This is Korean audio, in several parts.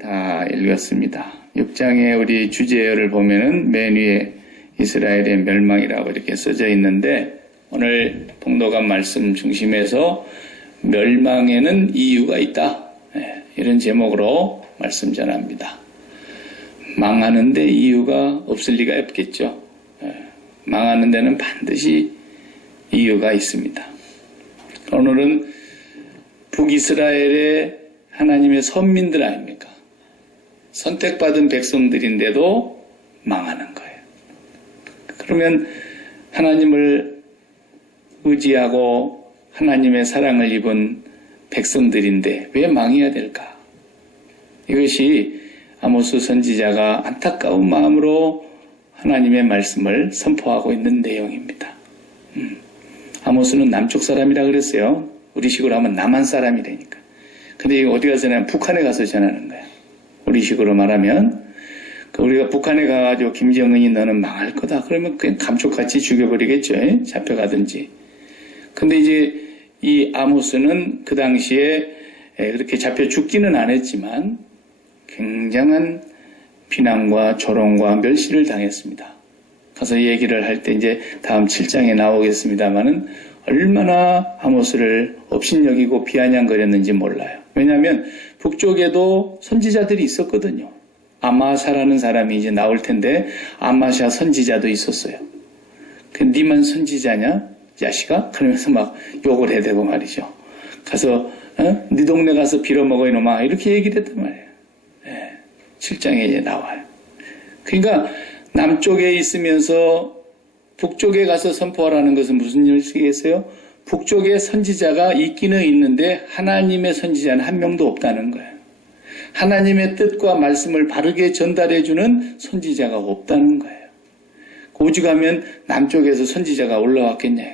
다 읽었습니다. 6장의 우리 주제어를 보면은 맨 위에 이스라엘의 멸망이라고 이렇게 써져 있는데, 오늘 봉독한 말씀 중심에서 멸망에는 이유가 있다, 이런 제목으로 말씀 전합니다. 망하는데 이유가 없을 리가 없겠죠. 망하는 데는 반드시 이유가 있습니다. 오늘은 북이스라엘의 하나님의 선민들 아닙니까? 선택받은 백성들인데도 망하는 거예요. 그러면 하나님을 의지하고 하나님의 사랑을 입은 백성들인데 왜 망해야 될까? 이것이 아모스 선지자가 안타까운 마음으로 하나님의 말씀을 선포하고 있는 내용입니다. 아모스는 남쪽 사람이라 그랬어요. 우리 식으로 하면 남한 사람이라니까. 근데 어디 가서 전하면 북한에 가서 전하는 거야. 우리 식으로 말하면 우리가 북한에 가가지고 김정은이 너는 망할 거다 그러면 그냥 감쪽같이 죽여버리겠죠. 잡혀가든지. 근데 이제 이 아모스는 그 당시에 그렇게 잡혀 죽기는 안 했지만 굉장한 비난과 조롱과 멸시를 당했습니다. 가서 얘기를 할 때 이제 다음 7장에 나오겠습니다만은 얼마나 아모스를 업신여기고 비아냥거렸는지 몰라요. 왜냐하면 북쪽에도 선지자들이 있었거든요. 아마샤라는 사람이 이제 나올 텐데 아마샤 선지자도 있었어요. 니만 선지자냐? 자식아? 그러면서 막 욕을 해대고 말이죠. 가서 네 동네 가서 빌어먹어 이놈아 이렇게 얘기를 했단 말이에요. 7장에 이제 나와요. 그러니까 남쪽에 있으면서 북쪽에 가서 선포하라는 것은 무슨 뜻이겠어요? 북쪽에 선지자가 있기는 있는데 하나님의 선지자는 한 명도 없다는 거예요. 하나님의 뜻과 말씀을 바르게 전달해주는 선지자가 없다는 거예요. 오죽하면 남쪽에서 선지자가 올라왔겠냐.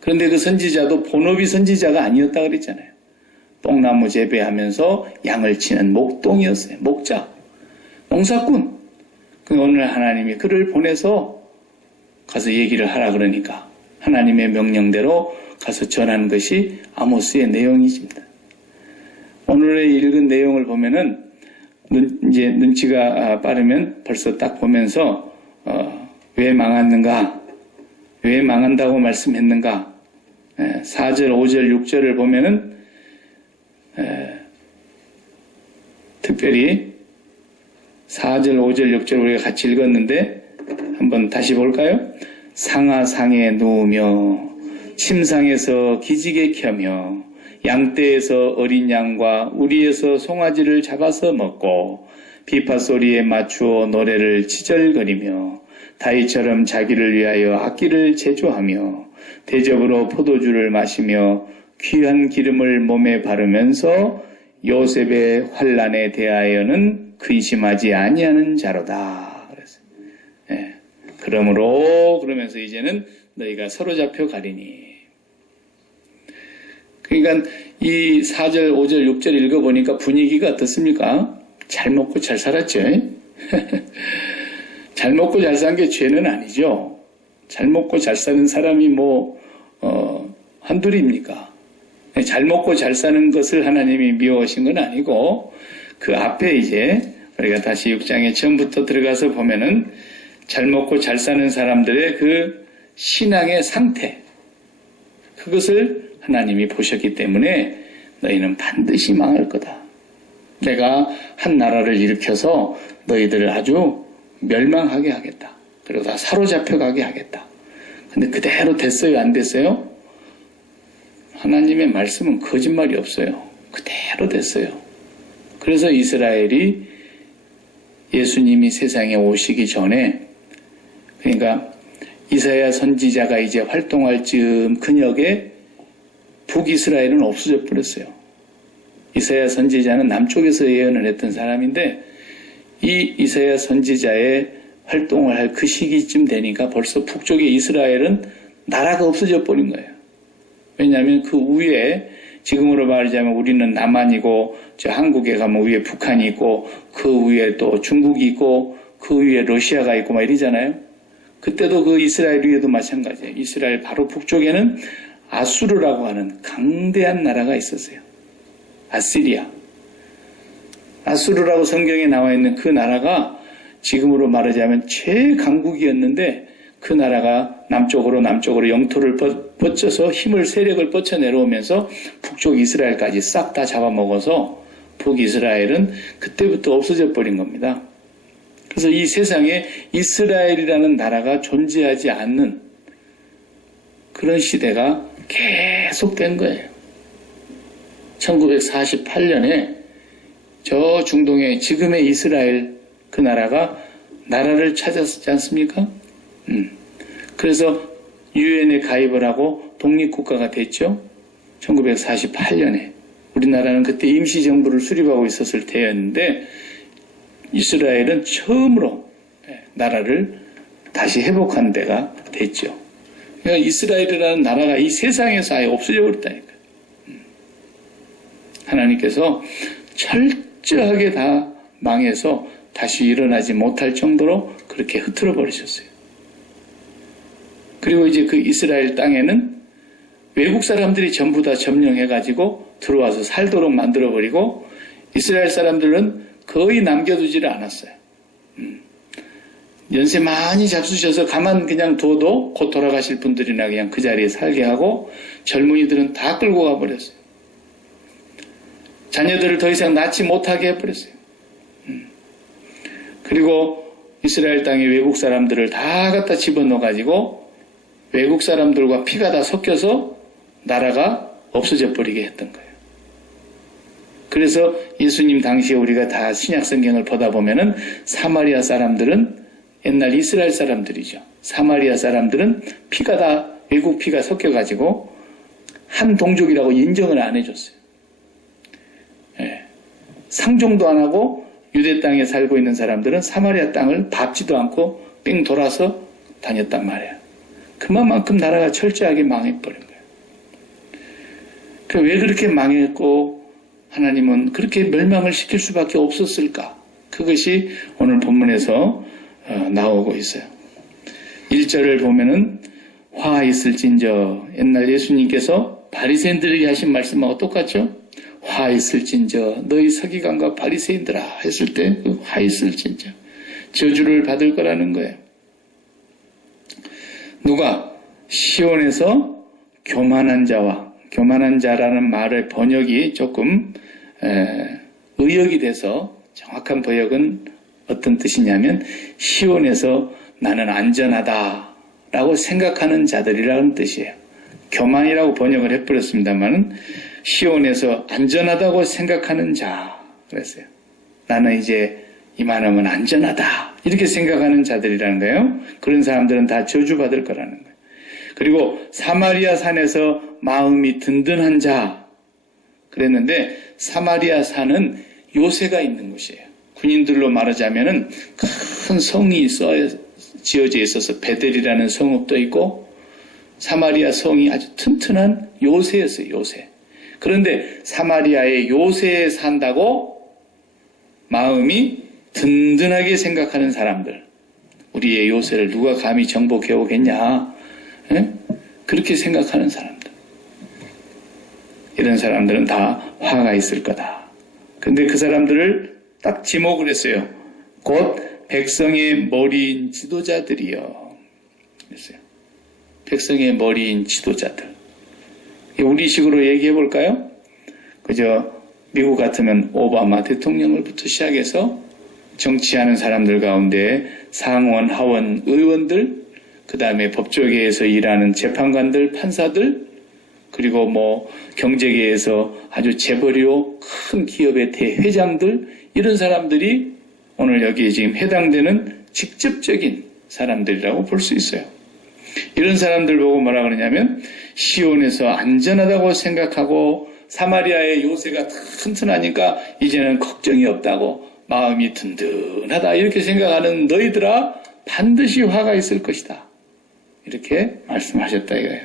그런데 그 선지자도 본업이 선지자가 아니었다 그랬잖아요. 뽕나무 재배하면서 양을 치는 목동이었어요. 목자, 농사꾼. 오늘 하나님이 그를 보내서 가서 얘기를 하라 그러니까 하나님의 명령대로 가서 전하는 것이 아모스의 내용이십니다. 오늘의 읽은 내용을 보면은 이제 눈치가 빠르면 벌써 딱 보면서 왜 망했는가, 왜 망한다고 말씀했는가. 4절, 5절, 6절을 보면은 특별히 4절, 5절, 6절 우리가 같이 읽었는데 한번 다시 볼까요? 상하상에 누우며 침상에서 기지개 켜며 양떼에서 어린 양과 우리에서 송아지를 잡아서 먹고 비파 소리에 맞추어 노래를 치절거리며 다윗처럼 자기를 위하여 악기를 제조하며 대접으로 포도주를 마시며 귀한 기름을 몸에 바르면서 요셉의 환난에 대하여는 근심하지 아니하는 자로다. 그랬어요. 그러므로 그러면서 이제는 너희가 사로잡혀 가리니. 그러니까 이 4절, 5절, 6절 읽어보니까 분위기가 어떻습니까? 잘 먹고 잘 살았죠. 잘 먹고 잘 산 게 죄는 아니죠. 잘 먹고 잘 사는 사람이 한둘입니까? 잘 먹고 잘 사는 것을 하나님이 미워하신 건 아니고 그 앞에 이제 우리가 다시 6장에 처음부터 들어가서 보면은 잘 먹고 잘 사는 사람들의 그 신앙의 상태, 그것을 하나님이 보셨기 때문에 너희는 반드시 망할 거다. 내가 한 나라를 일으켜서 너희들을 아주 멸망하게 하겠다. 그리고 다 사로잡혀 가게 하겠다. 근데 그대로 됐어요? 안 됐어요? 하나님의 말씀은 거짓말이 없어요. 그대로 됐어요. 그래서 이스라엘이 예수님이 세상에 오시기 전에, 그러니까 이사야 선지자가 이제 활동할 즈음 근역에 북이스라엘은 없어져 버렸어요. 이사야 선지자는 남쪽에서 예언을 했던 사람인데 이 이사야 선지자의 활동을 할 그 시기쯤 되니까 벌써 북쪽의 이스라엘은 나라가 없어져 버린 거예요. 왜냐하면 그 위에 지금으로 말하자면 우리는 남한이고 저 한국에 가면 위에 북한이 있고 그 위에 또 중국이 있고 그 위에 러시아가 있고 막 이러잖아요. 그때도 그 이스라엘 위에도 마찬가지예요. 이스라엘 바로 북쪽에는 아수르라고 하는 강대한 나라가 있었어요. 아시리아. 아수르라고 성경에 나와 있는 그 나라가 지금으로 말하자면 최강국이었는데 그 나라가 남쪽으로 영토를 뻗쳐서 힘을 세력을 뻗쳐 내려오면서 북쪽 이스라엘까지 싹 다 잡아먹어서 북이스라엘은 그때부터 없어져 버린 겁니다. 그래서 이 세상에 이스라엘이라는 나라가 존재하지 않는 그런 시대가 계속된 거예요. 1948년에 저 중동의 지금의 이스라엘 그 나라가 나라를 찾았지 않습니까? 그래서 유엔에 가입을 하고 독립국가가 됐죠. 1948년에. 우리나라는 그때 임시정부를 수립하고 있었을 때였는데 이스라엘은 처음으로 나라를 다시 회복한 데가 됐죠. 그러니까 이스라엘이라는 나라가 이 세상에서 아예 없어져 버렸다니까요. 하나님께서 철저하게 다 망해서 다시 일어나지 못할 정도로 그렇게 흐트러 버리셨어요. 그리고 이제 그 이스라엘 땅에는 외국 사람들이 전부 다 점령해가지고 들어와서 살도록 만들어버리고 이스라엘 사람들은 거의 남겨두지를 않았어요. 연세 많이 잡수셔서 가만 그냥 둬도 곧 돌아가실 분들이나 그냥 그 자리에 살게 하고 젊은이들은 다 끌고 가버렸어요. 자녀들을 더 이상 낳지 못하게 해버렸어요. 그리고 이스라엘 땅에 외국 사람들을 다 갖다 집어넣어가지고 외국 사람들과 피가 다 섞여서 나라가 없어져 버리게 했던 거예요. 그래서 예수님 당시에 우리가 다 신약 성경을 보다 보면은 사마리아 사람들은 옛날 이스라엘 사람들이죠. 사마리아 사람들은 피가 다 외국 피가 섞여가지고 한 동족이라고 인정을 안 해줬어요. 예. 상종도 안 하고 유대 땅에 살고 있는 사람들은 사마리아 땅을 밟지도 않고 뺑 돌아서 다녔단 말이에요. 그만큼 나라가 철저하게 망해버린 거예요. 왜 그렇게 망했고 하나님은 그렇게 멸망을 시킬 수밖에 없었을까? 그것이 오늘 본문에서 나오고 있어요. 1절을 보면은 화 있을진저, 옛날 예수님께서 바리새인들에게 하신 말씀하고 똑같죠? 화 있을진저, 너희 서기관과 바리새인들아 했을 때 화 있을진저, 저주를 받을 거라는 거예요. 누가? 시온에서 교만한 자라는 말의 번역이 조금 의역이 돼서 정확한 번역은 어떤 뜻이냐면 시온에서 나는 안전하다라고 생각하는 자들이라는 뜻이에요. 교만이라고 번역을 해버렸습니다만 시온에서 안전하다고 생각하는 자 그랬어요. 나는 이제 이만하면 안전하다 이렇게 생각하는 자들이라는 거예요. 그런 사람들은 다 저주받을 거라는 거예요. 그리고 사마리아 산에서 마음이 든든한 자 그랬는데 사마리아 산은 요새가 있는 곳이에요. 군인들로 말하자면은 큰 성이 지어져 있어서 베델이라는 성읍도 있고 사마리아 성이 아주 튼튼한 요새였어요. 요새. 그런데 사마리아의 요새에 산다고 마음이 든든하게 생각하는 사람들, 우리의 요새를 누가 감히 정복해 오겠냐, 그렇게 생각하는 사람들, 이런 사람들은 다 화가 있을 거다. 근데 그 사람들을 딱 지목을 했어요. 곧 백성의 머리인 지도자들이요. 그랬어요. 백성의 머리인 지도자들. 우리식으로 얘기해 볼까요? 그저 미국 같으면 오바마 대통령을부터 시작해서 정치하는 사람들 가운데 상원, 하원, 의원들, 그 다음에 법조계에서 일하는 재판관들, 판사들, 그리고 경제계에서 아주 재벌이요 큰 기업의 대회장들, 이런 사람들이 오늘 여기에 지금 해당되는 직접적인 사람들이라고 볼 수 있어요. 이런 사람들 보고 뭐라 그러냐면 시온에서 안전하다고 생각하고 사마리아의 요새가 튼튼하니까 이제는 걱정이 없다고 마음이 든든하다 이렇게 생각하는 너희들아 반드시 화가 있을 것이다. 이렇게 말씀하셨다 이거예요.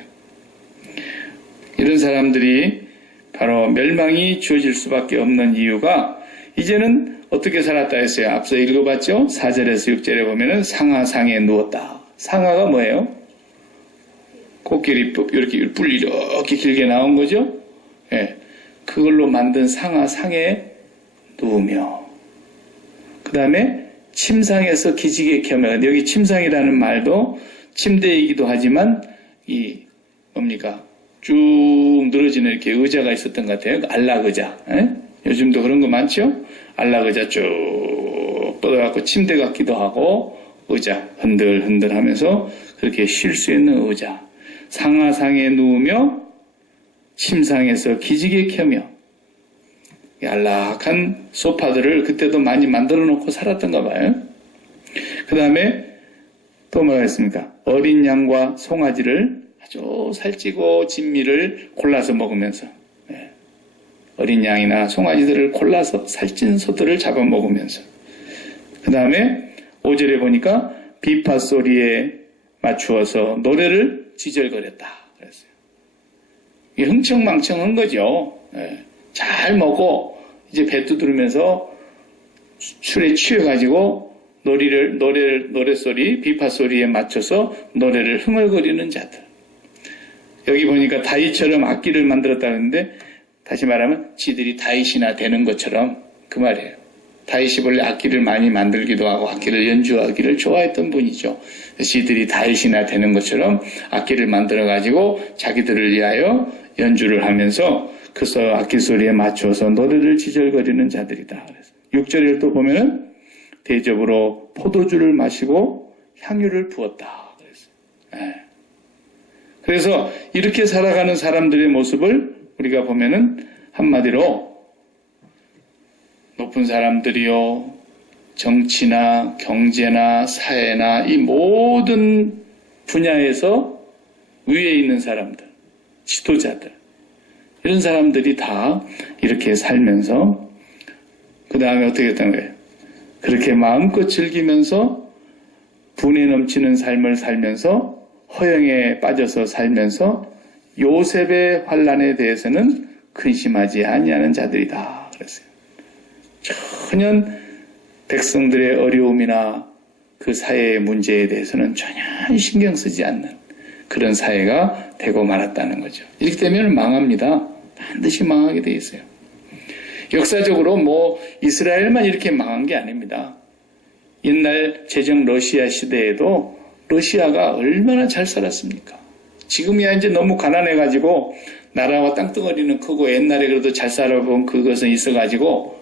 이런 사람들이 바로 멸망이 주어질 수밖에 없는 이유가 이제는 어떻게 살았다 했어요. 앞서 읽어봤죠? 4절에서 6절에 보면은 상하상에 누웠다. 상하가 뭐예요? 코끼리 이렇게 뿔 이렇게 길게 나온 거죠? 예. 그걸로 만든 상하 상에 누우며 그 다음에 침상에서 기지개 켜며, 여기 침상이라는 말도 침대이기도 하지만 이 뭡니까? 쭉 늘어지는 이렇게 의자가 있었던 것 같아요. 안락 의자. 요즘도 그런 거 많죠? 안락 의자 쭉 뻗어갖고 침대 같기도 하고 의자 흔들흔들 하면서 그렇게 쉴 수 있는 의자. 상하상에 누우며 침상에서 기지개 켜며, 안락한 소파들을 그때도 많이 만들어 놓고 살았던가 봐요. 그 다음에 또 뭐가 있습니까? 어린 양과 송아지를 아주 살찌고 진미를 골라서 먹으면서, 어린 양이나 송아지들을 골라서 살찐 소들을 잡아 먹으면서, 그 다음에 5절에 보니까 비파 소리에 맞추어서 노래를 지절거렸다 그랬어요. 이게 흥청망청한 거죠. 잘 먹고 이제 배 두드리면서 술에 취해가지고 노래소리, 비파소리에 맞춰서 노래를 흥얼거리는 자들. 여기 보니까 다윗처럼 악기를 만들었다는데, 다시 말하면 지들이 다윗이나 되는 것처럼 그 말이에요. 다윗이 원래 악기를 많이 만들기도 하고 악기를 연주하기를 좋아했던 분이죠. 지들이 다윗이나 되는 것처럼 악기를 만들어가지고 자기들을 위하여 연주를 하면서 그 악기 소리에 맞춰서 노래를 지절거리는 자들이다. 그래서 6절에 또 보면은 대접으로 포도주를 마시고 향유를 부었다. 그래서 이렇게 살아가는 사람들의 모습을 우리가 보면은 한마디로 높은 사람들이요, 정치나 경제나 사회나 이 모든 분야에서 위에 있는 사람들, 지도자들, 이런 사람들이 다 이렇게 살면서 그 다음에 어떻게 했던 거예요? 그렇게 마음껏 즐기면서 분에 넘치는 삶을 살면서 허영에 빠져서 살면서 요셉의 환난에 대해서는 근심하지 아니하는 자들이다 그랬어요. 전혀 백성들의 어려움이나 그 사회의 문제에 대해서는 전혀 신경 쓰지 않는 그런 사회가 되고 말았다는 거죠. 이렇게 되면 망합니다. 반드시 망하게 돼 있어요. 역사적으로 이스라엘만 이렇게 망한 게 아닙니다. 옛날 제정 러시아 시대에도 러시아가 얼마나 잘 살았습니까? 지금이야 이제 너무 가난해가지고 나라와 땅덩어리는 크고 옛날에 그래도 잘 살아본 그것은 있어가지고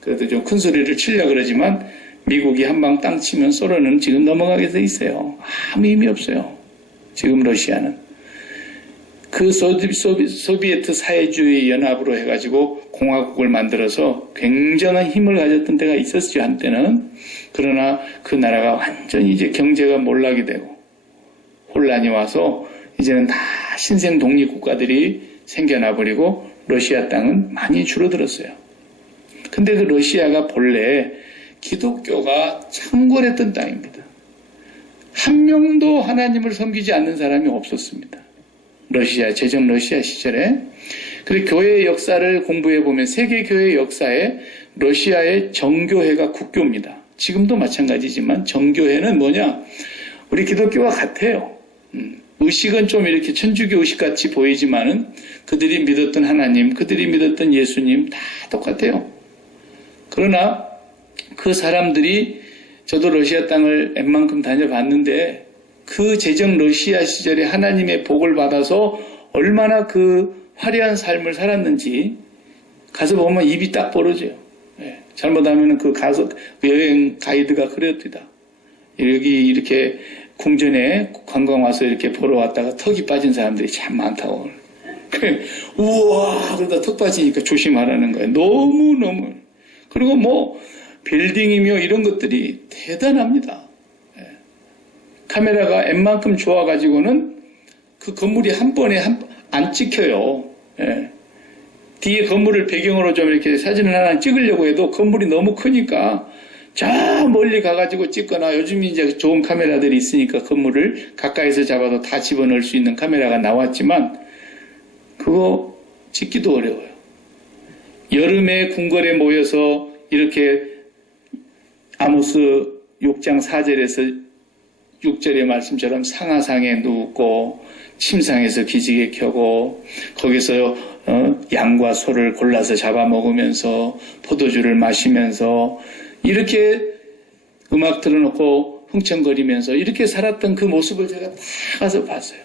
그래도 좀 큰 소리를 치려고 그러지만 미국이 한방 땅 치면 소련은 지금 넘어가게 돼 있어요. 아무 의미 없어요. 지금 러시아는. 그 소비에트 사회주의 연합으로 해가지고 공화국을 만들어서 굉장한 힘을 가졌던 때가 있었죠, 한때는. 그러나 그 나라가 완전히 이제 경제가 몰락이 되고 혼란이 와서 이제는 다 신생 독립국가들이 생겨나 버리고 러시아 땅은 많이 줄어들었어요. 근데 그 러시아가 본래 기독교가 창궐했던 땅입니다. 한 명도 하나님을 섬기지 않는 사람이 없었습니다. 제정 러시아 시절에. 그리고 교회의 역사를 공부해 보면 세계 교회의 역사에 러시아의 정교회가 국교입니다. 지금도 마찬가지지만 정교회는 뭐냐? 우리 기독교와 같아요. 의식은 좀 이렇게 천주교 의식 같이 보이지만은 그들이 믿었던 하나님, 그들이 믿었던 예수님 다 똑같아요. 그러나 그 사람들이, 저도 러시아 땅을 웬만큼 다녀봤는데 그 제정 러시아 시절에 하나님의 복을 받아서 얼마나 그 화려한 삶을 살았는지 가서 보면 입이 딱 벌어져요. 잘못하면 그 여행 가이드가 그랬답니다. 여기 이렇게 궁전에 관광 와서 이렇게 보러 왔다가 턱이 빠진 사람들이 참 많다고. 우와 그러다 턱 빠지니까 조심하라는 거예요. 너무너무. 그리고 빌딩이며 이런 것들이 대단합니다. 카메라가 웬만큼 좋아가지고는 그 건물이 한 번에 안 찍혀요. 뒤에 건물을 배경으로 좀 이렇게 사진을 하나 찍으려고 해도 건물이 너무 크니까 저 멀리 가가지고 찍거나, 요즘 이제 좋은 카메라들이 있으니까 건물을 가까이서 잡아도 다 집어넣을 수 있는 카메라가 나왔지만 그거 찍기도 어려워요. 여름에 궁궐에 모여서 이렇게 아모스 6장 4절에서 6절의 말씀처럼 상하상에 눕고 침상에서 기지개 켜고 거기서 양과 소를 골라서 잡아먹으면서 포도주를 마시면서 이렇게 음악 틀어놓고 흥청거리면서 이렇게 살았던 그 모습을 제가 다 가서 봤어요.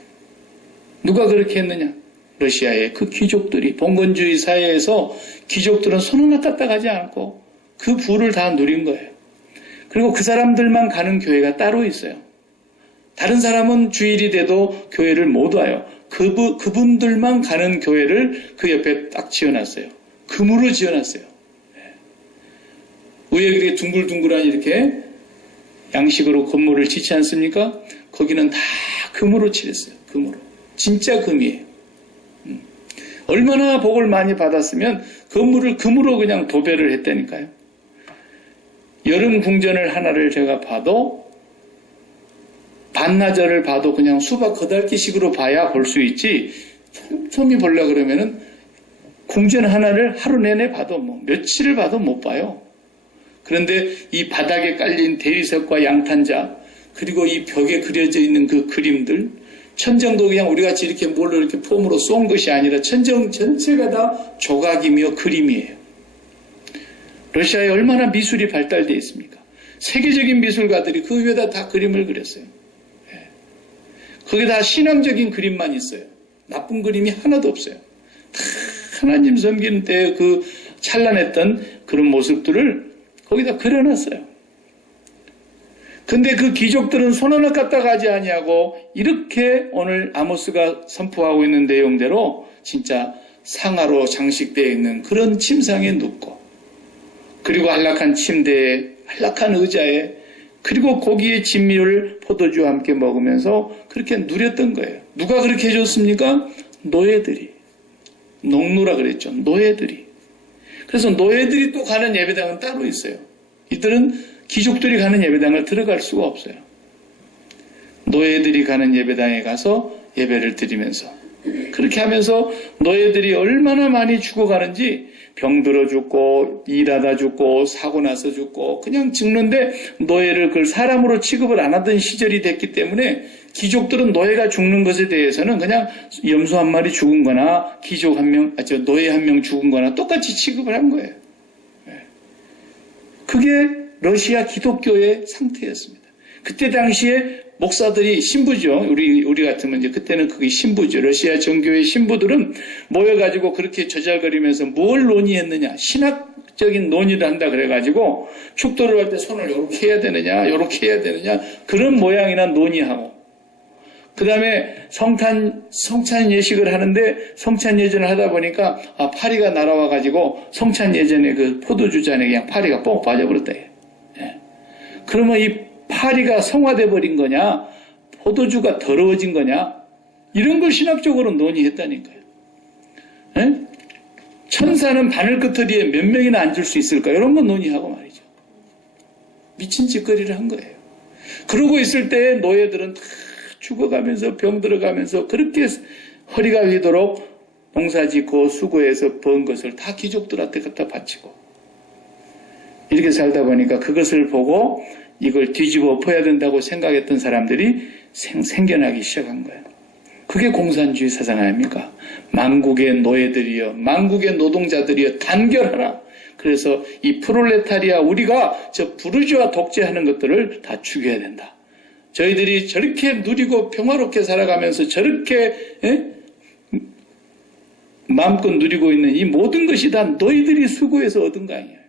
누가 그렇게 했느냐? 러시아의 그 귀족들이. 봉건주의 사회에서 귀족들은 손 하나 까딱하지 않고 그 부를 다 누린 거예요. 그리고 그 사람들만 가는 교회가 따로 있어요. 다른 사람은 주일이 돼도 교회를 못 와요. 그분들만 가는 교회를 그 옆에 딱 지어놨어요. 금으로 지어놨어요. 위에 이렇게 둥글둥글한 이렇게 양식으로 건물을 짓지 않습니까? 거기는 다 금으로 칠했어요. 금으로. 진짜 금이에요. 얼마나 복을 많이 받았으면 건물을 금으로 그냥 도배를 했다니까요. 여름 궁전을 하나를 제가 봐도 반나절을 봐도 그냥 수박 거달기식으로 봐야 볼 수 있지 촘촘히 보려 그러면은 궁전 하나를 하루 내내 봐도 며칠을 봐도 못 봐요. 그런데 이 바닥에 깔린 대리석과 양탄자 그리고 이 벽에 그려져 있는 그 그림들 천정도 그냥 우리같이 이렇게 뭘로 이렇게 폼으로 쏜 것이 아니라 천정 전체가 다 조각이며 그림이에요. 러시아에 얼마나 미술이 발달되어 있습니까? 세계적인 미술가들이 그 위에다 다 그림을 그렸어요. 거기 다 신앙적인 그림만 있어요. 나쁜 그림이 하나도 없어요. 다 하나님 섬기는 때의 그 찬란했던 그런 모습들을 거기다 그려놨어요. 근데 그 귀족들은 손 하나 까딱 하지 아니하고 이렇게 오늘 아모스가 선포하고 있는 내용대로 진짜 상아로 장식되어 있는 그런 침상에 눕고 그리고 한락한 침대에 한락한 의자에 그리고 고기의 진미를 포도주와 함께 먹으면서 그렇게 누렸던 거예요. 누가 그렇게 해줬습니까? 노예들이. 농노라 그랬죠. 노예들이. 그래서 노예들이 또 가는 예배당은 따로 있어요. 이들은 귀족들이 가는 예배당을 들어갈 수가 없어요. 노예들이 가는 예배당에 가서 예배를 드리면서 그렇게 하면서 노예들이 얼마나 많이 죽어가는지 병들어 죽고 일하다 죽고 사고 나서 죽고 그냥 죽는데 노예를 그걸 사람으로 취급을 안 하던 시절이 됐기 때문에 귀족들은 노예가 죽는 것에 대해서는 그냥 염소 한 마리 죽은 거나 귀족 한 명, 노예 한 명 죽은 거나 똑같이 취급을 한 거예요. 그게 러시아 기독교의 상태였습니다. 그때 당시에 목사들이 신부죠. 우리 같으면 이제 그때는 그게 신부죠. 러시아 정교회 신부들은 모여가지고 그렇게 저잘거리면서 뭘 논의했느냐. 신학적인 논의를 한다 그래가지고 축도를 할 때 손을 이렇게 해야 되느냐, 이렇게 해야 되느냐 그런 모양이나 논의하고 그 다음에 성찬 예식을 하는데 성찬 예전을 하다 보니까 파리가 날아와가지고 성찬 예전에 그 포도주 잔에 그냥 파리가 뻥 빠져버렸다. 예. 그러면 이 파리가 성화돼 버린 거냐, 포도주가 더러워진 거냐, 이런 걸 신학적으로 논의했다니까요. 에? 천사는 바늘 끄트리에 몇 명이나 앉을 수 있을까? 이런 건 논의하고 말이죠. 미친 짓거리를 한 거예요. 그러고 있을 때 노예들은 다 죽어가면서 병들어가면서 그렇게 허리가 휘도록 농사짓고 수고해서 번 것을 다 귀족들한테 갖다 바치고 이렇게 살다 보니까 그것을 보고 이걸 뒤집어 엎어야 된다고 생각했던 사람들이 생겨나기 시작한 거예요. 그게 공산주의 사상 아닙니까? 만국의 노예들이여, 만국의 노동자들이여 단결하라. 그래서 이 프롤레타리아 우리가 저 부르주아 독재하는 것들을 다 죽여야 된다. 저희들이 저렇게 누리고 평화롭게 살아가면서 저렇게 마음껏 누리고 있는 이 모든 것이 다 너희들이 수고해서 얻은 거 아니에요.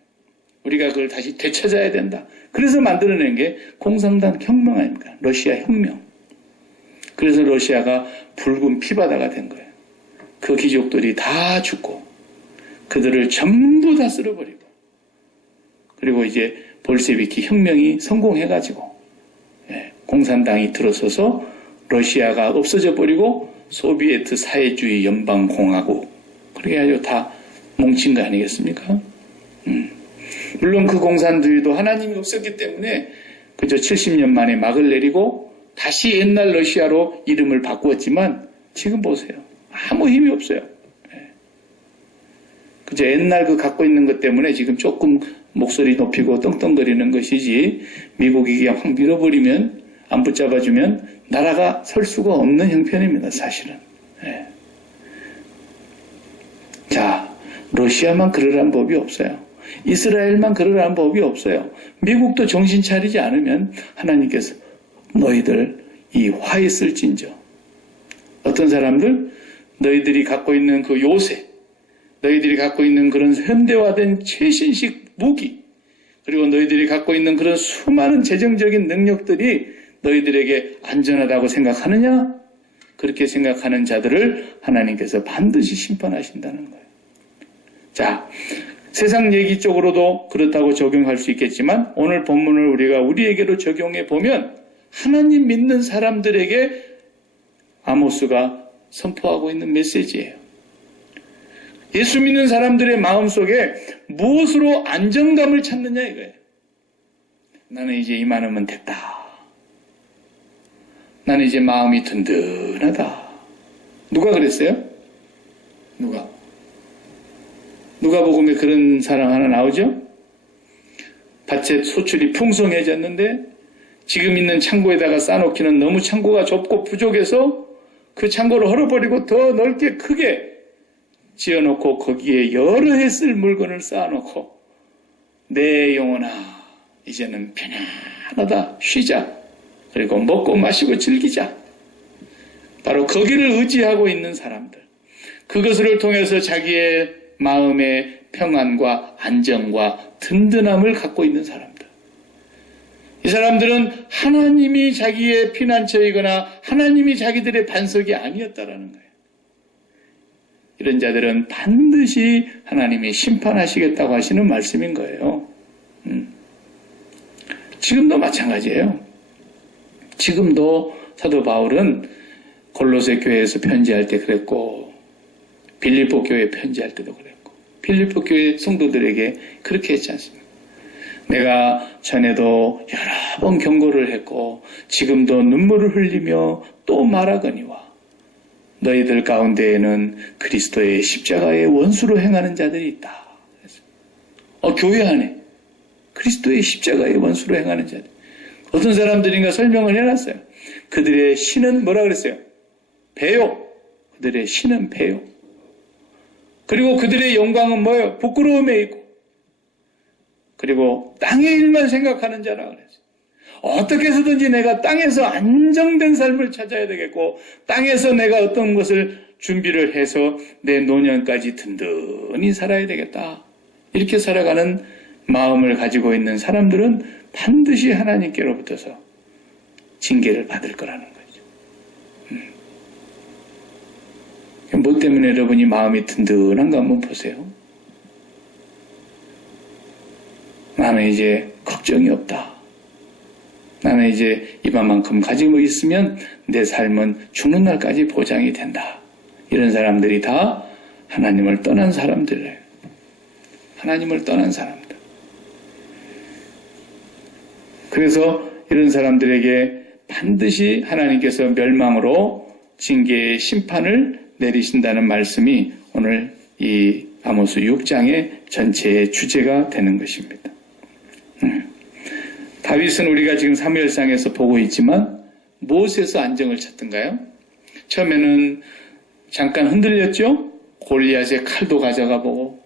우리가 그걸 다시 되찾아야 된다. 그래서 만들어낸 게 공산당 혁명 아닙니까? 러시아 혁명. 그래서 러시아가 붉은 피바다가 된 거예요. 그 귀족들이 다 죽고 그들을 전부 다 쓸어버리고 그리고 이제 볼셰비키 혁명이 성공해가지고 공산당이 들어서서 러시아가 없어져 버리고 소비에트 사회주의 연방공화국 그렇게 아주 다 뭉친 거 아니겠습니까? 물론 그 공산주의도 하나님이 없었기 때문에 그저 70년 만에 막을 내리고 다시 옛날 러시아로 이름을 바꾸었지만 지금 보세요. 아무 힘이 없어요. 그저 옛날 그 갖고 있는 것 때문에 지금 조금 목소리 높이고 떵떵거리는 것이지 미국이 그냥 확 밀어버리면 안 붙잡아주면 나라가 설 수가 없는 형편입니다. 사실은. 자, 러시아만 그러란 법이 없어요. 이스라엘만 그러라는 법이 없어요. 미국도 정신 차리지 않으면 하나님께서 너희들 이 화에 쓸진저. 어떤 사람들? 너희들이 갖고 있는 그 요새, 너희들이 갖고 있는 그런 현대화된 최신식 무기, 그리고 너희들이 갖고 있는 그런 수많은 재정적인 능력들이 너희들에게 안전하다고 생각하느냐? 그렇게 생각하는 자들을 하나님께서 반드시 심판하신다는 거예요. 자, 세상 얘기 쪽으로도 그렇다고 적용할 수 있겠지만 오늘 본문을 우리가 우리에게로 적용해 보면 하나님 믿는 사람들에게 아모스가 선포하고 있는 메시지예요. 예수 믿는 사람들의 마음속에 무엇으로 안정감을 찾느냐 이거예요. 나는 이제 이만하면 됐다. 나는 이제 마음이 든든하다. 누가 그랬어요? 누가복음에 그런 사람 하나 나오죠? 밭에 소출이 풍성해졌는데 지금 있는 창고에다가 쌓아놓기는 너무 창고가 좁고 부족해서 그 창고를 헐어버리고 더 넓게 크게 지어놓고 거기에 여러 해 쓸 물건을 쌓아놓고 내 영혼아 이제는 편안하다 쉬자 그리고 먹고 마시고 즐기자. 바로 거기를 의지하고 있는 사람들. 그것을 통해서 자기의 마음의 평안과 안정과 든든함을 갖고 있는 사람들. 이 사람들은 하나님이 자기의 피난처이거나 하나님이 자기들의 반석이 아니었다라는 거예요. 이런 자들은 반드시 하나님이 심판하시겠다고 하시는 말씀인 거예요. 지금도 마찬가지예요. 지금도 사도 바울은 골로새 교회에서 편지할 때 그랬고 빌립보 교회 편지할 때도 그랬고 빌립보 교회 성도들에게 그렇게 했지 않습니까? 내가 전에도 여러 번 경고를 했고 지금도 눈물을 흘리며 또 말하거니와 너희들 가운데에는 그리스도의 십자가의 원수로 행하는 자들이 있다. 교회 안에 그리스도의 십자가의 원수로 행하는 자들. 어떤 사람들인가 설명을 해놨어요. 그들의 신은 뭐라 그랬어요? 배요. 그들의 신은 배요. 그리고 그들의 영광은 뭐예요? 부끄러움에 있고. 그리고 땅의 일만 생각하는 자라 그랬어요. 어떻게 해서든지 내가 땅에서 안정된 삶을 찾아야 되겠고 땅에서 내가 어떤 것을 준비를 해서 내 노년까지 든든히 살아야 되겠다. 이렇게 살아가는 마음을 가지고 있는 사람들은 반드시 하나님께로부터서 징계를 받을 거라는 거죠. 뭐 때문에 여러분이 마음이 든든한가 한번 보세요. 나는 이제 걱정이 없다. 나는 이제 이만큼 가지고 있으면 내 삶은 죽는 날까지 보장이 된다. 이런 사람들이 다 하나님을 떠난 사람들이에요. 하나님을 떠난 사람들. 그래서 이런 사람들에게 반드시 하나님께서 멸망으로 징계의 심판을 내리신다는 말씀이 오늘 이 아모스 6장의 전체의 주제가 되는 것입니다. 다윗은 우리가 지금 사무엘상에서 보고 있지만 무엇에서 안정을 찾던가요? 처음에는 잠깐 흔들렸죠? 골리앗의 칼도 가져가 보고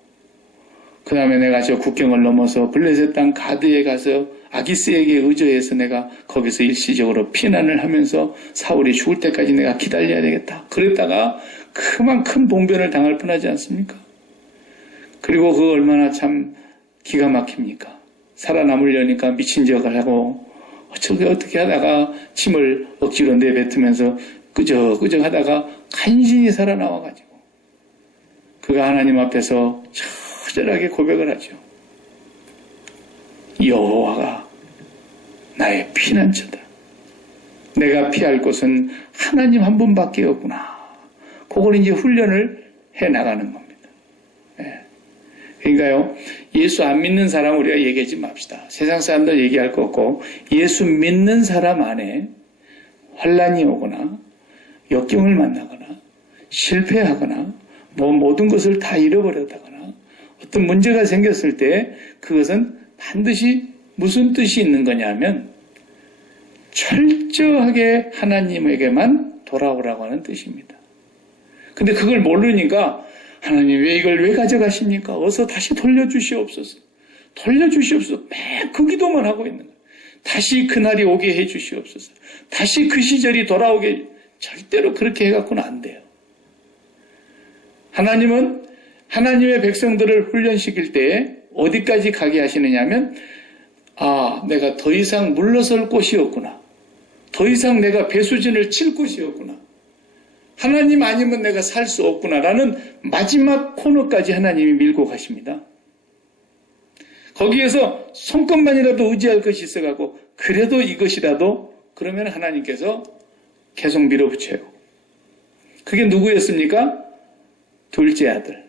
그 다음에 내가 저 국경을 넘어서 블레셋 땅 가드에 가서 아기스에게 의존해서 내가 거기서 일시적으로 피난을 하면서 사울이 죽을 때까지 내가 기다려야 되겠다. 그랬다가 그만 큰 봉변을 당할 뻔하지 않습니까? 그리고 그거 얼마나 참 기가 막힙니까? 살아남으려니까 미친 척을 하고 어떻게 하다가 침을 억지로 내뱉으면서 끄적끄적 하다가 간신히 살아나와가지고 그가 하나님 앞에서 처절하게 고백을 하죠. 여호와가 나의 피난처다. 내가 피할 곳은 하나님 한 분밖에 없구나. 그걸 이제 훈련을 해나가는 겁니다. 그러니까요, 예수 안 믿는 사람 우리가 얘기하지 맙시다. 세상 사람들 얘기할 거 없고 예수 믿는 사람 안에 환난이 오거나 역경을 만나거나 실패하거나 뭐 모든 것을 다 잃어버렸다거나 어떤 문제가 생겼을 때 그것은 반드시 무슨 뜻이 있는 거냐면 철저하게 하나님에게만 돌아오라고 하는 뜻입니다. 근데 그걸 모르니까 하나님 왜 이걸 왜 가져가십니까? 어서 다시 돌려주시옵소서. 돌려주시옵소서. 매 그 기도만 하고 있는 거예요. 다시 그날이 오게 해 주시옵소서. 다시 그 시절이 돌아오게. 절대로 그렇게 해갖고는 안 돼요. 하나님은 하나님의 백성들을 훈련시킬 때 어디까지 가게 하시느냐 하면 내가 더 이상 물러설 곳이 없구나. 더 이상 내가 배수진을 칠 곳이 없구나. 하나님 아니면 내가 살 수 없구나라는 마지막 코너까지 하나님이 밀고 가십니다. 거기에서 손끝만이라도 의지할 것이 있어가고 그래도 이것이라도 그러면 하나님께서 계속 밀어붙여요. 그게 누구였습니까? 둘째 아들.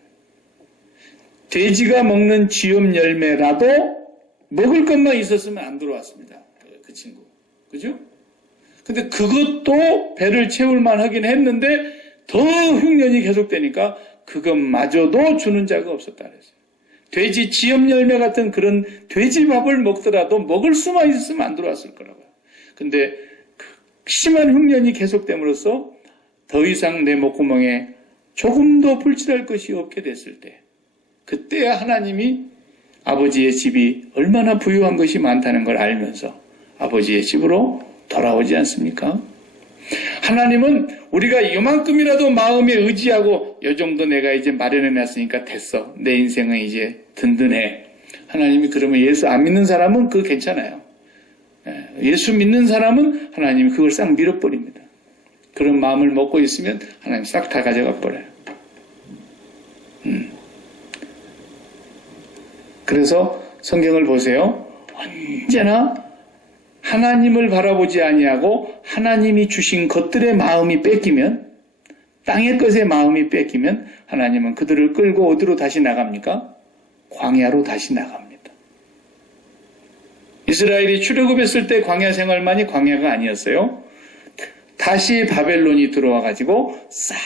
돼지가 먹는 쥐염 열매라도 먹을 것만 있었으면 안 들어왔습니다. 그 친구. 그죠? 근데 그것도 배를 채울만 하긴 했는데 더 흉년이 계속되니까 그것마저도 주는 자가 없었다 그랬어요. 돼지 쥐염 열매 같은 그런 돼지밥을 먹더라도 먹을 수만 있었으면 안 들어왔을 거라고요. 근데 심한 흉년이 계속됨으로써 더 이상 내 목구멍에 조금도 불칠할 것이 없게 됐을 때 그때야 하나님이 아버지의 집이 얼마나 부유한 것이 많다는 걸 알면서 아버지의 집으로 돌아오지 않습니까? 하나님은 우리가 요만큼이라도 마음에 의지하고 요 정도 내가 이제 마련해놨으니까 됐어. 내 인생은 이제 든든해. 하나님이 그러면 예수 안 믿는 사람은 그거 괜찮아요. 예수 믿는 사람은 하나님이 그걸 싹 밀어버립니다. 그런 마음을 먹고 있으면 하나님 싹 다 가져가 버려요. 그래서 성경을 보세요. 언제나 하나님을 바라보지 아니하고 하나님이 주신 것들의 마음이 뺏기면 땅의 것의 마음이 뺏기면 하나님은 그들을 끌고 어디로 다시 나갑니까? 광야로 다시 나갑니다. 이스라엘이 출애굽했을 때 광야 생활만이 광야가 아니었어요. 다시 바벨론이 들어와가지고 싹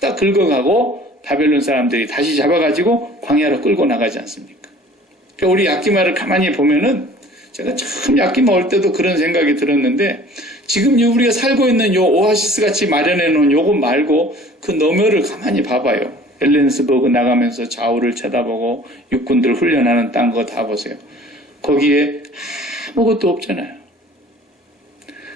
다 긁어가고 바벨론 사람들이 다시 잡아가지고 광야로 끌고 나가지 않습니까? 그러니까 우리 약기마를 가만히 보면은 제가 참 약기마 올 때도 그런 생각이 들었는데 지금 우리가 살고 있는 요 오아시스 같이 마련해 놓은 요거 말고 그 너머를 가만히 봐봐요. 엘렌스버그 나가면서 좌우를 쳐다보고 육군들 훈련하는 땅 거 다 보세요. 거기에 아무것도 없잖아요.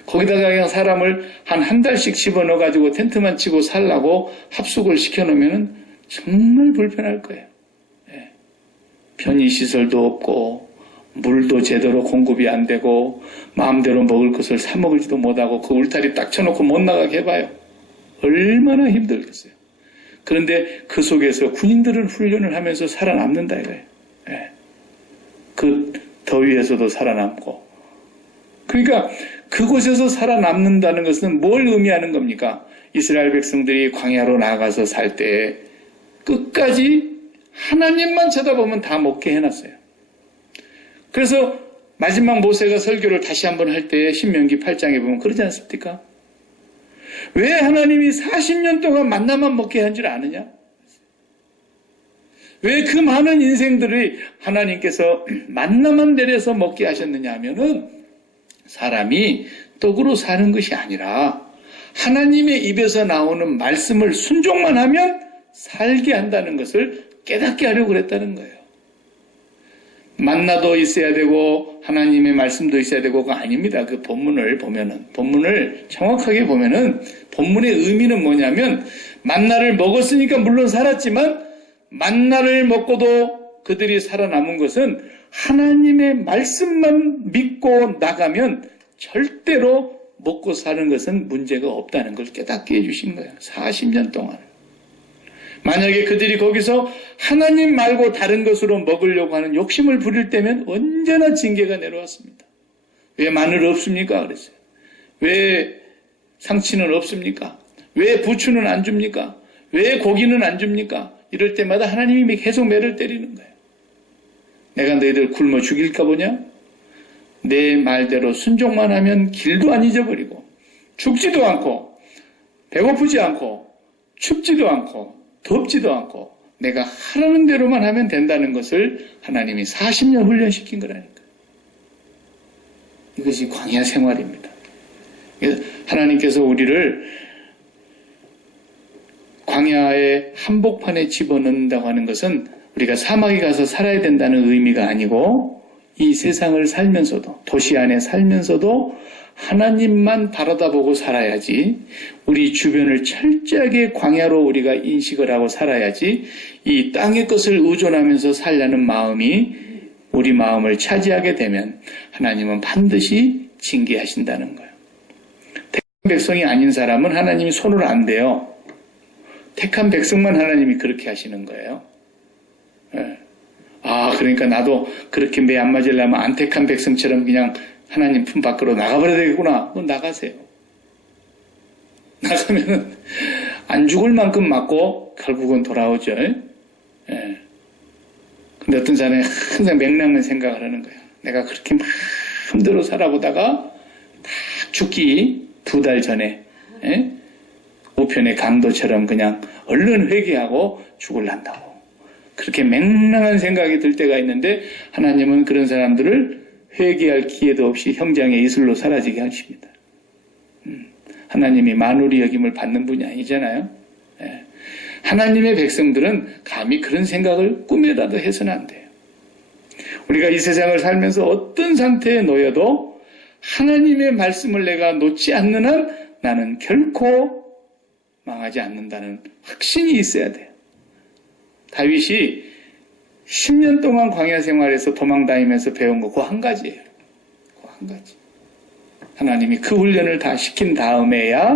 거기다가 그냥 사람을 한 달씩 집어넣어가지고 텐트만 치고 살라고 합숙을 시켜놓으면 정말 불편할 거예요. 예. 편의시설도 없고 물도 제대로 공급이 안 되고 마음대로 먹을 것을 사 먹을지도 못하고 그 울타리 딱 쳐놓고 못 나가게 해봐요. 얼마나 힘들겠어요. 그런데 그 속에서 군인들은 훈련을 하면서 살아남는다 이거예요. 예. 그 더위에서도 살아남고. 그러니까 그곳에서 살아남는다는 것은 뭘 의미하는 겁니까? 이스라엘 백성들이 광야로 나가서 살 때 끝까지 하나님만 쳐다보면 다 먹게 해놨어요. 그래서 마지막 모세가 설교를 다시 한번 할 때 신명기 8장에 보면 그러지 않습니까? 왜 하나님이 40년 동안 만나만 먹게 한 줄 아느냐? 왜 그 많은 인생들이 하나님께서 만나만 내려서 먹게 하셨느냐 하면은 사람이 떡으로 사는 것이 아니라 하나님의 입에서 나오는 말씀을 순종만 하면 살게 한다는 것을 깨닫게 하려고 그랬다는 거예요. 만나도 있어야 되고 하나님의 말씀도 있어야 되고가 아닙니다. 그 본문을 보면은 본문을 정확하게 보면은 본문의 의미는 뭐냐면 만나를 먹었으니까 물론 살았지만 만나를 먹고도 그들이 살아남은 것은 하나님의 말씀만 믿고 나가면 절대로 먹고 사는 것은 문제가 없다는 걸 깨닫게 해주신 거예요. 40년 동안. 만약에 그들이 거기서 하나님 말고 다른 것으로 먹으려고 하는 욕심을 부릴 때면 언제나 징계가 내려왔습니다. 왜 마늘 없습니까? 그랬어요. 왜 상치는 없습니까? 왜 부추는 안 줍니까? 왜 고기는 안 줍니까? 이럴 때마다 하나님이 계속 매를 때리는 거예요. 내가 너희들 굶어 죽일까 보냐? 내 말대로 순종만 하면 길도 안 잊어버리고 죽지도 않고 배고프지 않고 춥지도 않고 덥지도 않고 내가 하라는 대로만 하면 된다는 것을 하나님이 40년 훈련시킨 거라니까. 이것이 광야 생활입니다. 하나님께서 우리를 광야의 한복판에 집어넣는다고 하는 것은 우리가 사막에 가서 살아야 된다는 의미가 아니고 이 세상을 살면서도 도시 안에 살면서도 하나님만 바라다보고 살아야지 우리 주변을 철저하게 광야로 우리가 인식을 하고 살아야지 이 땅의 것을 의존하면서 살려는 마음이 우리 마음을 차지하게 되면 하나님은 반드시 징계하신다는 거예요. 택한 백성이 아닌 사람은 하나님이 손을 안 대요. 택한 백성만 하나님이 그렇게 하시는 거예요. 그러니까 나도 그렇게 매 안 맞으려면 안 택한 백성처럼 그냥 하나님 품 밖으로 나가버려야 되겠구나. 그럼 나가세요. 나가면은 안 죽을 만큼 맞고 결국은 돌아오죠. 근데 어떤 사람이 항상 맥락은 생각을 하는 거예요. 내가 그렇게 마음대로 살아보다가 딱 죽기 2달 전에 우편의 강도처럼 그냥 얼른 회개하고 죽을란다고. 그렇게 맹랑한 생각이 들 때가 있는데 하나님은 그런 사람들을 회개할 기회도 없이 형장의 이슬로 사라지게 하십니다. 하나님이 만우리 여김을 받는 분이 아니잖아요. 하나님의 백성들은 감히 그런 생각을 꿈에라도 해서는 안 돼요. 우리가 이 세상을 살면서 어떤 상태에 놓여도 하나님의 말씀을 내가 놓지 않는 한 나는 결코 망하지 않는다는 확신이 있어야 돼요. 다윗이 10년 동안 광야 생활에서 도망다니면서 배운 거 그 한 가지예요. 그 한 가지. 하나님이 그 훈련을 다 시킨 다음에야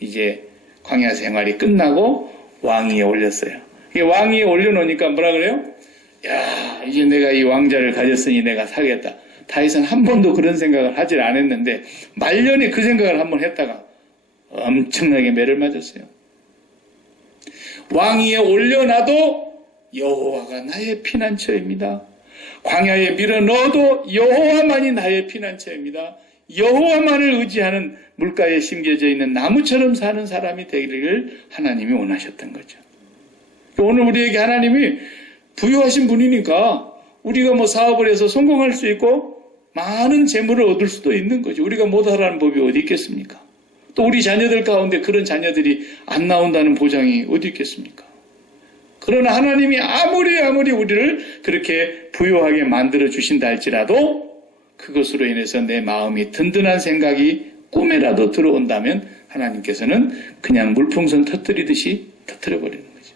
이제 광야 생활이 끝나고 왕위에 올렸어요. 왕위에 올려놓으니까 뭐라 그래요? 야, 이제 내가 이 왕자를 가졌으니 내가 살겠다. 다윗은 한 번도 그런 생각을 하질 않았는데 말년에 그 생각을 한 번 했다가 엄청나게 매를 맞았어요. 왕위에 올려놔도 여호와가 나의 피난처입니다. 광야에 밀어넣어도 여호와만이 나의 피난처입니다. 여호와만을 의지하는 물가에 심겨져 있는 나무처럼 사는 사람이 되기를 하나님이 원하셨던 거죠. 오늘 우리에게 하나님이 부유하신 분이니까 우리가 뭐 사업을 해서 성공할 수 있고 많은 재물을 얻을 수도 있는 거죠. 우리가 못하라는 법이 어디 있겠습니까? 또 우리 자녀들 가운데 그런 자녀들이 안 나온다는 보장이 어디 있겠습니까? 그러나 하나님이 아무리 우리를 그렇게 부유하게 만들어 주신다 할지라도 그것으로 인해서 내 마음이 든든한 생각이 꿈에라도 들어온다면 하나님께서는 그냥 물풍선 터뜨리듯이 터뜨려 버리는 거죠.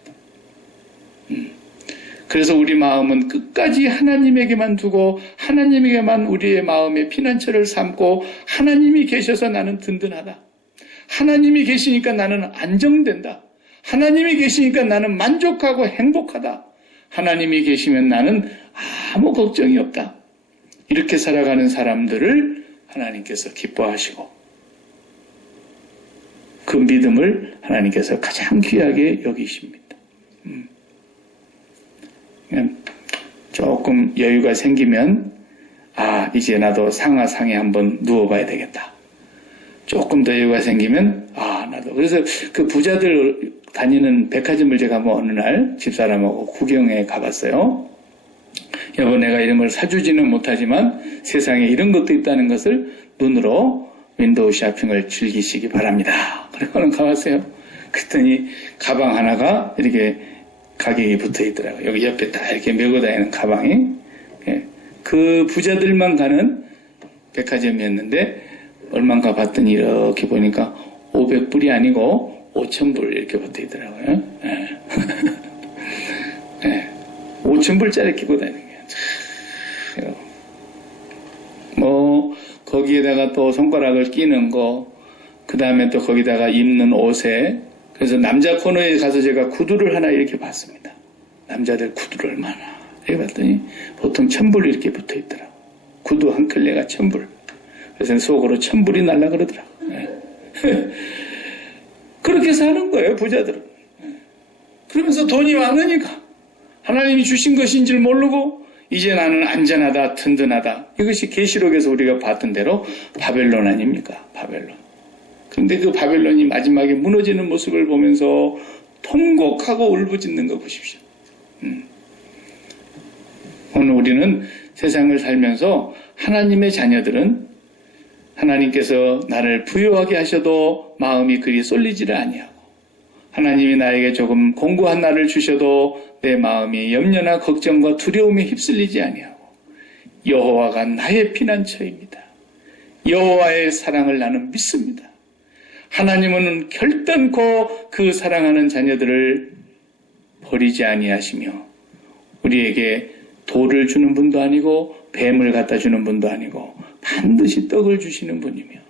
그래서 우리 마음은 끝까지 하나님에게만 두고 하나님에게만 우리의 마음의 피난처를 삼고 하나님이 계셔서 나는 든든하다. 하나님이 계시니까 나는 안정된다. 하나님이 계시니까 나는 만족하고 행복하다. 하나님이 계시면 나는 아무 걱정이 없다. 이렇게 살아가는 사람들을 하나님께서 기뻐하시고 그 믿음을 하나님께서 가장 귀하게 여기십니다. 그냥 조금 여유가 생기면 이제 나도 상하상에 한번 누워봐야 되겠다. 조금 더 여유가 생기면 나도. 그래서 그 부자들 다니는 백화점을 제가 어느 날 집사람하고 구경에 가봤어요. 여보, 내가 이런 걸 사주지는 못하지만 세상에 이런 것도 있다는 것을 눈으로 윈도우 쇼핑을 즐기시기 바랍니다. 그러고는 가봤어요. 그랬더니 가방 하나가 이렇게 가격이 붙어 있더라고요. 여기 옆에 딱 이렇게 메고 다니는 가방이. 그 부자들만 가는 백화점이었는데 얼마인가 봤더니 이렇게 보니까 500불이 아니고 5,000불 이렇게 붙어 있더라고요. 5,000불짜리 끼고 다니는 거예요. 거기에다가 또 손가락을 끼는 거, 그 다음에 또 거기다가 입는 옷에, 그래서 남자 코너에 가서 제가 구두를 하나 이렇게 봤습니다. 남자들 구두를 얼마나. 이렇게 봤더니 보통 1,000불 이렇게 붙어 있더라고. 구두 한 켤레가 1,000불. 그래서 속으로 1,000불이 날라 그러더라고. 그렇게 사는 거예요, 부자들은. 그러면서 돈이 많으니까 하나님이 주신 것인 줄 모르고 이제 나는 안전하다, 든든하다. 이것이 계시록에서 우리가 봤던 대로 바벨론 아닙니까? 바벨론. 그런데 그 바벨론이 마지막에 무너지는 모습을 보면서 통곡하고 울부짖는 거 보십시오. 오늘 우리는 세상을 살면서 하나님의 자녀들은 하나님께서 나를 부유하게 하셔도 마음이 그리 쏠리지를 아니하고 하나님이 나에게 조금 공고한 날을 주셔도 내 마음이 염려나 걱정과 두려움에 휩쓸리지 아니하고 여호와가 나의 피난처입니다. 여호와의 사랑을 나는 믿습니다. 하나님은 결단코 그 사랑하는 자녀들을 버리지 아니하시며 우리에게 돌을 주는 분도 아니고 뱀을 갖다 주는 분도 아니고 반드시 떡을 주시는 분이며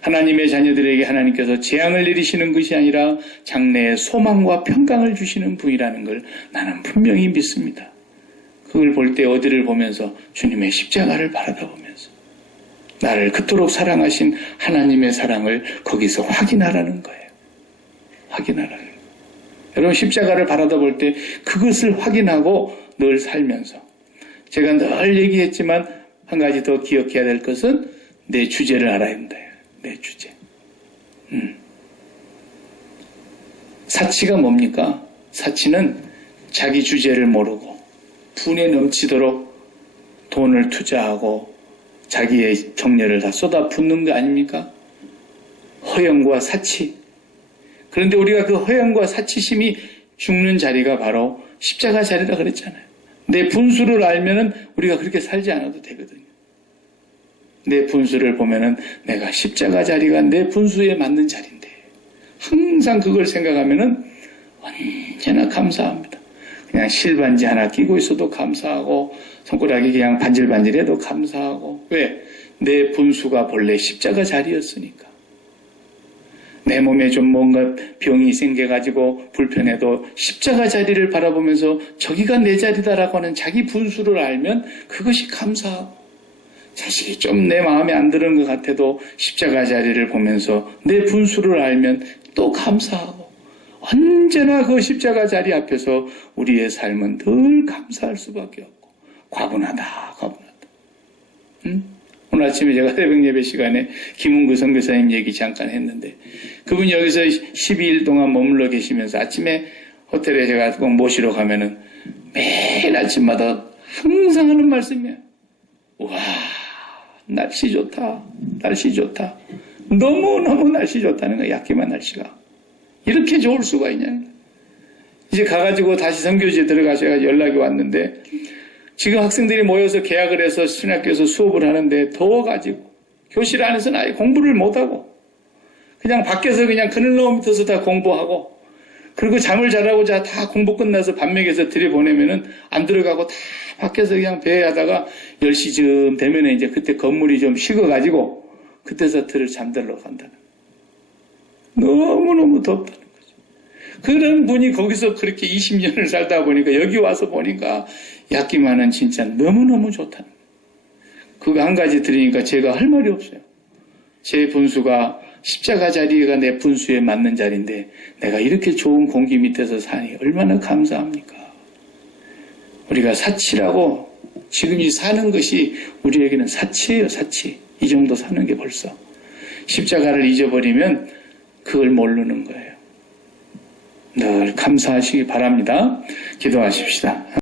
하나님의 자녀들에게 하나님께서 재앙을 내리시는 것이 아니라 장래의 소망과 평강을 주시는 분이라는 걸 나는 분명히 믿습니다. 그걸 볼 때 어디를 보면서 주님의 십자가를 바라다보면서 나를 그토록 사랑하신 하나님의 사랑을 거기서 확인하라는 거예요. 확인하라는 거예요. 여러분 십자가를 바라다볼 때 그것을 확인하고 늘 살면서 제가 늘 얘기했지만 한 가지 더 기억해야 될 것은 내 주제를 알아야 된다. 내 주제. 사치가 뭡니까? 사치는 자기 주제를 모르고 분에 넘치도록 돈을 투자하고 자기의 정열을 다 쏟아붓는 거 아닙니까? 허영과 사치. 그런데 우리가 그 허영과 사치심이 죽는 자리가 바로 십자가 자리라 그랬잖아요. 내 분수를 알면은 우리가 그렇게 살지 않아도 되거든요. 내 분수를 보면은 내가 십자가 자리가 내 분수에 맞는 자리인데 항상 그걸 생각하면은 언제나 감사합니다. 그냥 실반지 하나 끼고 있어도 감사하고 손가락이 그냥 반질반질해도 감사하고 왜? 내 분수가 본래 십자가 자리였으니까. 내 몸에 좀 뭔가 병이 생겨가지고 불편해도 십자가 자리를 바라보면서 저기가 내 자리다라고 하는 자기 분수를 알면 그것이 감사하고 자식이 좀 내 마음에 안 드는 것 같아도 십자가 자리를 보면서 내 분수를 알면 또 감사하고 언제나 그 십자가 자리 앞에서 우리의 삶은 늘 감사할 수밖에 없고 과분하다. 오늘 아침에 제가 새벽 예배 시간에 김은구 선교사님 얘기 잠깐 했는데 그분이 여기서 12일 동안 머물러 계시면서 아침에 호텔에 제가 꼭 모시러 가면은 매일 아침마다 항상 하는 말씀이에요. 와, 날씨 좋다. 너무너무 날씨 좋다는 거야. 약기만 날씨가. 이렇게 좋을 수가 있냐. 이제 가가지고 다시 선교지에 들어가셔서 연락이 왔는데 지금 학생들이 모여서 계약을 해서 신학교에서 수업을 하는데 더워가지고 교실 안에서는 아예 공부를 못하고 그냥 밖에서 그냥 그늘나무 밑에서 다 공부하고 그리고 잠을 자라고자 다 공부 끝나서 밥 먹여서 들여보내면은 안 들어가고 다 밖에서 그냥 배회하다가 10시쯤 되면은 이제 그때 건물이 좀 식어가지고 그때서 잠들러 간다는 거예요. 너무너무 덥다는 거죠. 그런 분이 거기서 그렇게 20년을 살다 보니까 여기 와서 보니까 얕기만은 진짜 너무너무 좋다는 거예요. 그거 한 가지 들으니까 제가 할 말이 없어요. 제 분수가 십자가 자리가 내 분수에 맞는 자리인데 내가 이렇게 좋은 공기 밑에서 사니 얼마나 감사합니까? 우리가 사치라고 지금 이 사는 것이 우리에게는 사치예요. 사치. 이 정도 사는 게 벌써. 십자가를 잊어버리면 그걸 모르는 거예요. 늘 감사하시기 바랍니다. 기도하십시다.